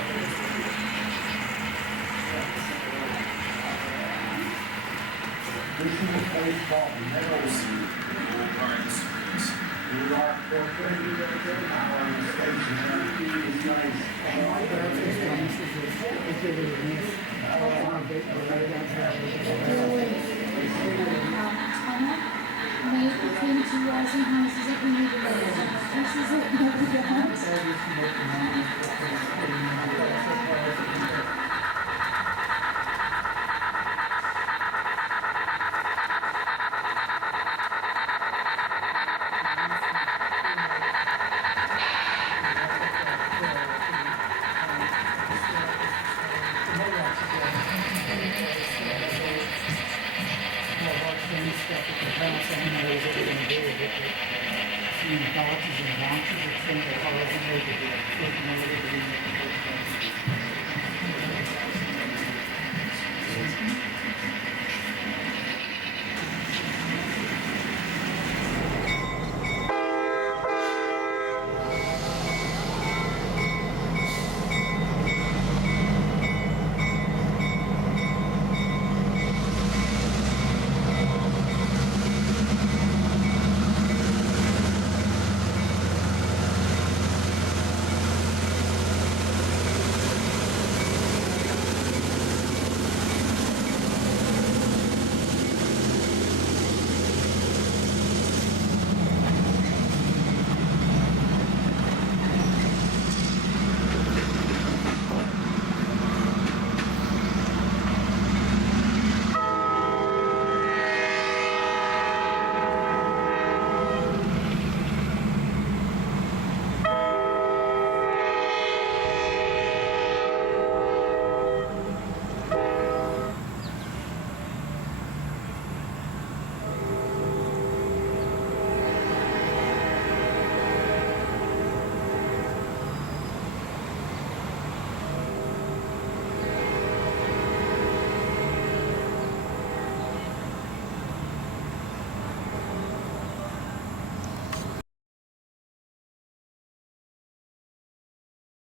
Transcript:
This is a place called Meadows. We are 4:30 now on the station. It's May between 2,000 houses that we need to live in. This is it, nobody else. Boxes and boxes of things that cars and everything.